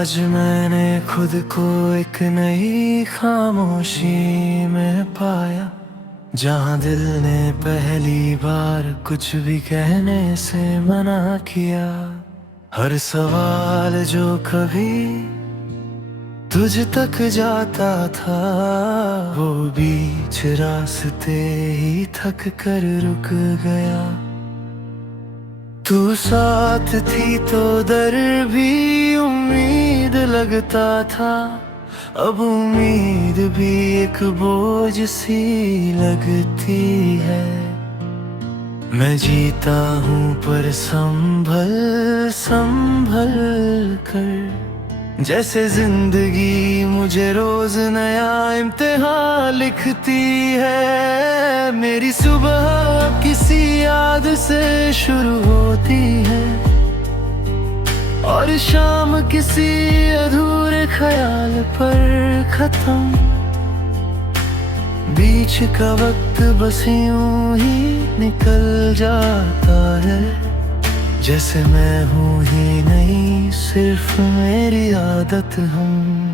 आज मैंने खुद को एक नई खामोशी में पाया, जहाँ दिल ने पहली बार कुछ भी कहने से मना किया। हर सवाल जो कभी तुझ तक जाता था, वो बीच रास्ते ही थक कर रुक गया। तू साथ थी तो डर भी उम्मीद लगता था, अब उम्मीद भी एक बोझ सी लगती है। मैं जीता हूँ पर संभल संभल कर, जैसे जिंदगी मुझे रोज नया इम्तिहान लिखती है। मेरी सुबह किसी याद से शुरू होती है और शाम किसी अधूरे ख्याल पर खत्म। बीच का वक्त बस यूं ही निकल जाता है, जैसे मैं हूँ ही नहीं, सिर्फ मेरी आदत हूँ।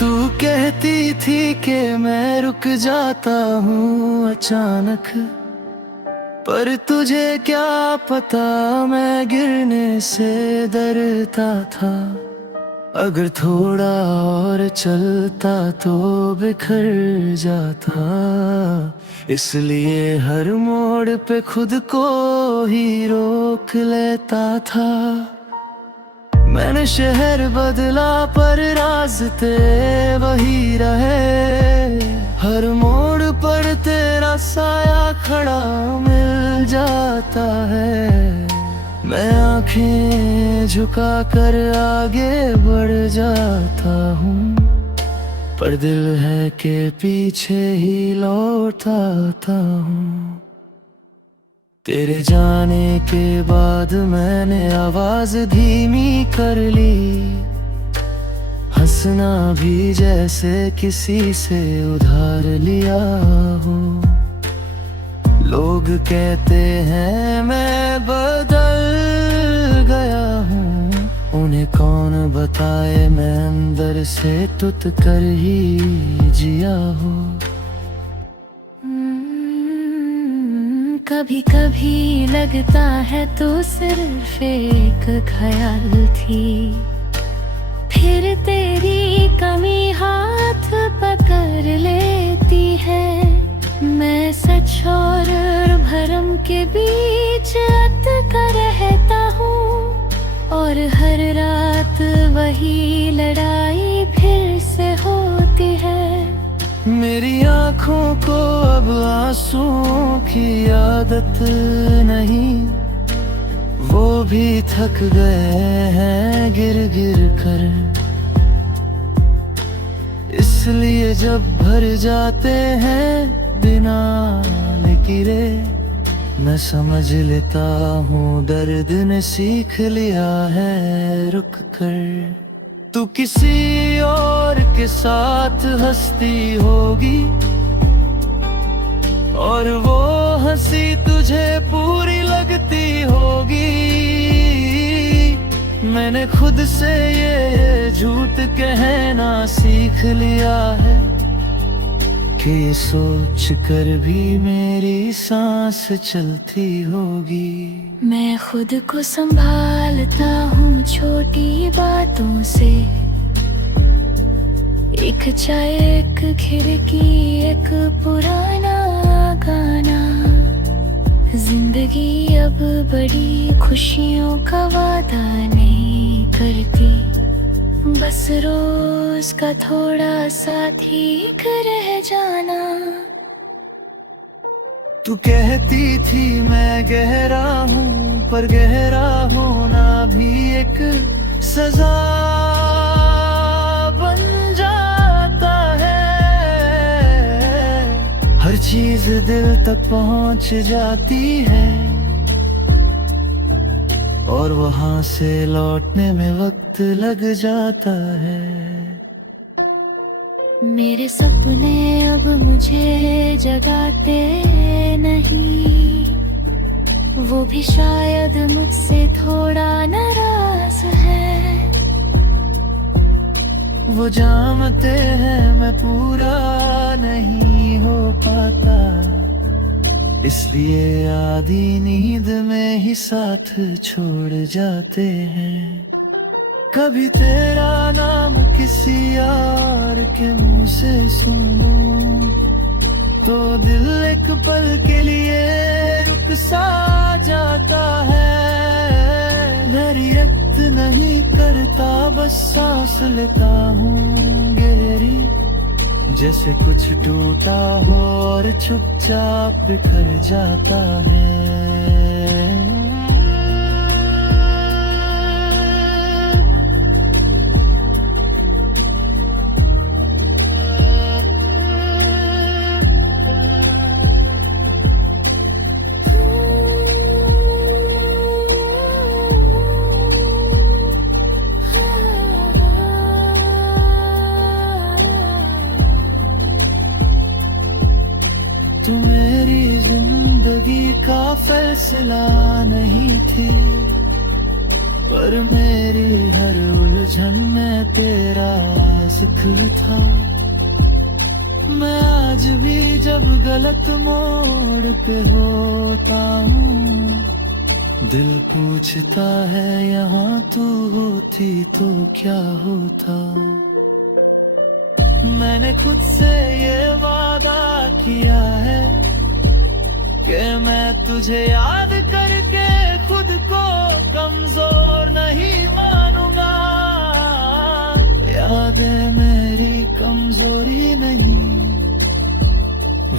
तू कहती थी कि मैं रुक जाता हूँ अचानक, पर तुझे क्या पता मैं गिरने से डरता था। अगर थोड़ा और चलता तो बिखर जाता, इसलिए हर मोड़ पे खुद को ही रोक लेता था। मैंने शहर बदला पर रास्ते वही रहे, हर मोड़ पर तेरा साया खड़ा मिल जाता है। मैं आंखें झुका कर आगे बढ़ जाता हूँ, पर दिल है कि पीछे ही लौट आता हूँ। तेरे जाने के बाद मैंने आवाज धीमी कर ली, हंसना भी जैसे किसी से उधार लिया हो। लोग कहते हैं मैं बदल गया हूँ, उन्हें कौन बताए मैं अंदर से टूट कर ही जिया हूँ। कभी कभी लगता है तू सिर्फ एक ख्याल थी, फिर तेरी कमी हाथ पकड़ लेती है। मैं सच और भरम के बीच अटका रहता हूँ, और हर रात वही लड़ाई फिर से होती है। मेरी आँखों को अब आंसुओं की आदत नहीं, वो भी थक गए हैं गिर गिर कर। इसलिए जब भर जाते हैं बिना गिरे, मैं समझ लेता हूँ दर्द ने सीख लिया है रुक कर। तू किसी और के साथ हंसती होगी, और वो हंसी तुझे पूरी लगती होगी। मैंने खुद से ये झूठ कहना सीख लिया है, कि सोच कर भी मेरी सांस चलती होगी। मैं खुद को संभालता हूँ छोटी बातों से, एक चाय एक खिड़की एक पुराना गाना। जिंदगी अब बड़ी खुशियों का वादा नहीं करती, बस रोज का थोड़ा सा ठीक रह जाना। तू कहती थी मैं गहरा हूँ, पर गहरा होना भी एक सजा बन जाता है। चीज दिल तक पहुंच जाती है और वहां से लौटने में वक्त लग जाता है। मेरे सपने अब मुझे जगाते नहीं, वो भी शायद मुझसे थोड़ा नाराज है। वो जानते हैं मैं पूरा नहीं हो पाता, इसलिए आधी नींद में ही साथ छोड़ जाते हैं। कभी तेरा नाम किसी और के मुंह से सुन लूं तो दिल एक पल के लिए रुक सा जाता है। मैं रिएक्ट नहीं करता, बस सांस लेता हूँ गहरी, जैसे कुछ टूटा हो और चुपचाप बिखर जाता है। तू मेरी जिंदगी का फैसला नहीं थी, पर मेरी हर उलझन में तेरा जिक्र था। मैं आज भी जब गलत मोड़ पे होता हूँ, दिल पूछता है यहाँ तू होती तो क्या होता। मैंने खुद से ये वादा किया है कि मैं तुझे याद करके खुद को कमजोर नहीं मानूंगा। यादें मेरी कमजोरी नहीं,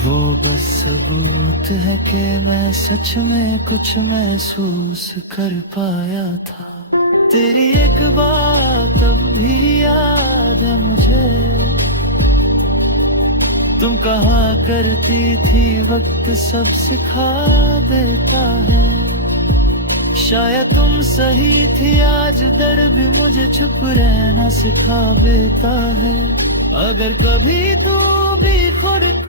वो बस सबूत है कि मैं सच में कुछ महसूस कर पाया था। तेरी एक बात अब भी याद है मुझे, तुम कहा करती थी वक्त सब सिखा देता है। शायद तुम सही थी, आज दर्द भी मुझे चुप रहना सिखा देता है। अगर कभी तू भी खुद